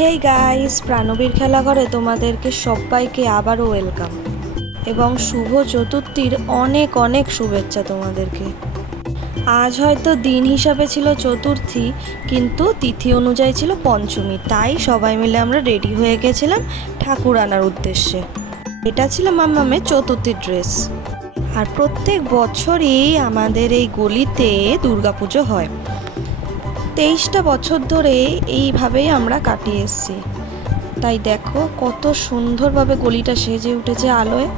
Hey guys, প্রাণবীর খেলাঘরে তোমাদেরকে সবাইকে আবারও ওয়েলকাম এবং শুভ চতুর্থীর অনেক অনেক শুভেচ্ছা তোমাদেরকে। আজ হয়তো দিন হিসাবে ছিল চতুর্থী, কিন্তু তিথি অনুযায়ী ছিল পঞ্চমী, তাই সবাই মিলে আমরা রেডি হয়ে গেছিলাম ঠাকুর আনার উদ্দেশ্যে। এটা ছিল মাম্মামের চতুর্থীর ড্রেস। আর প্রত্যেক বছরই আমাদের এই গলিতে দুর্গাপুজো হয়। 23টা বছর ধরে এইভাবেই আমরা কাটিয়ে এসেছি। তাই দেখো কত সুন্দরভাবে গলিটা সেজে উঠেছে আলোয়।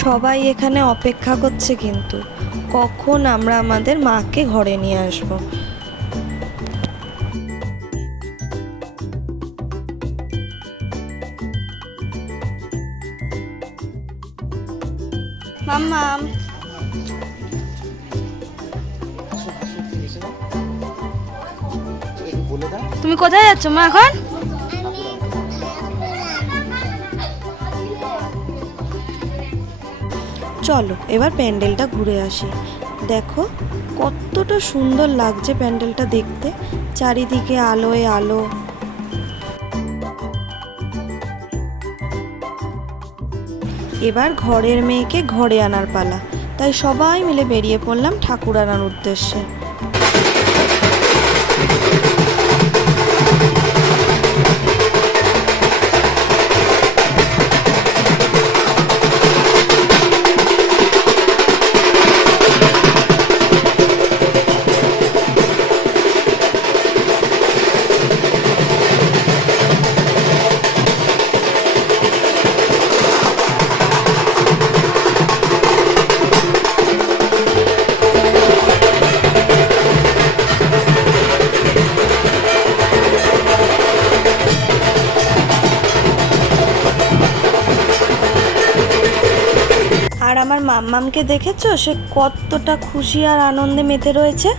সবাই এখানে অপেক্ষা করছে কিন্তু কখন আমরা আমাদের মাকে ঘরে নিয়ে আসব। মাম্মাম, তুমি কোথায় যাচ্ছ মা এখন? চলো এবার প্যান্ডেলটা ঘুরে আসি। দেখো কতটা সুন্দর লাগছে প্যান্ডেলটা দেখতে, চারিদিকে আলোয় আলো। এবার ঘরের মেয়েকে ঘরে আনার পালা, তাই সবাই মিলে বেরিয়ে পড়লাম ঠাকুর আনার উদ্দেশ্যে। আর আমার মাম্মামকে দেখেছো, সে কতটা খুশি আর আনন্দে মেতে রয়েছে।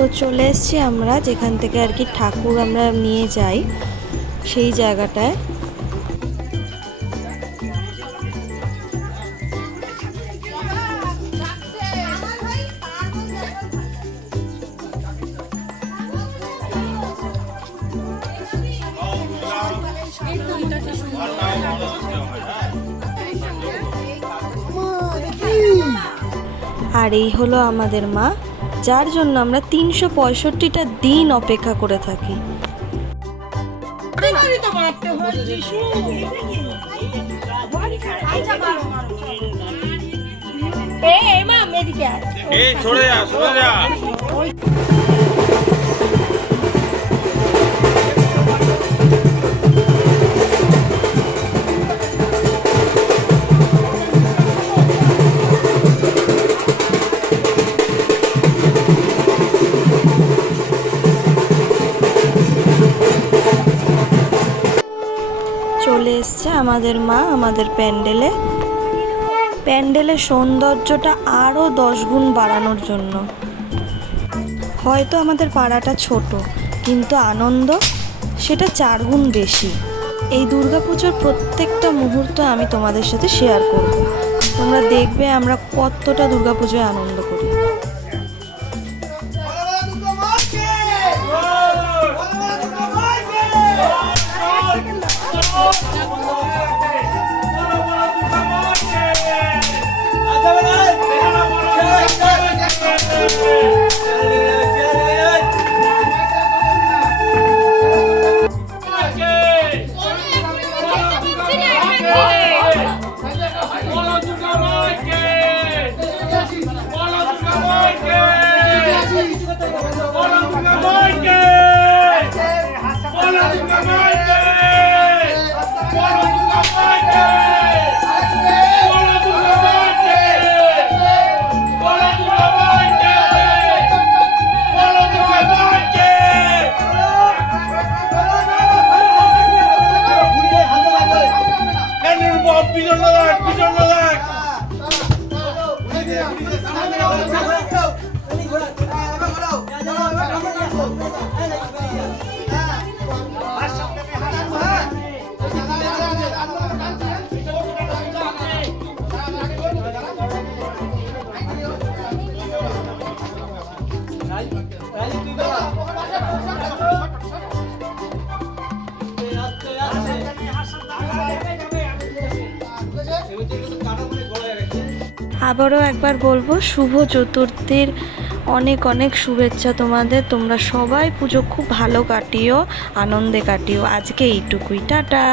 তো চলে এসেছি আমরা যেখান থেকে আর কি ঠাকুর আমরা নিয়ে যাই, সেই জায়গাটায়। আর এই হলো আমাদের মা, যার জন্য আমরা 365টা দিন অপেক্ষা করে থাকি। চলে এসছে আমাদের মা আমাদের প্যান্ডেলের সৌন্দর্যটা আরও 10 গুণ বাড়ানোর জন্য। হয়তো আমাদের পাড়াটা ছোট, কিন্তু আনন্দ সেটা 4 গুণ বেশি। এই দুর্গাপুজোর প্রত্যেকটা মুহূর্ত আমি তোমাদের সাথে শেয়ার করব। তোমরা দেখবে আমরা কতটা দুর্গাপুজোয় আনন্দ করি। আবারও একবার বলবো, শুভ চতুর্থীর অনেক অনেক শুভেচ্ছা তোমাদের। তোমরা সবাই পুজো খুব ভালো কাটিও, আনন্দে কাটিও। আজকে এইটুকুই, টাটা।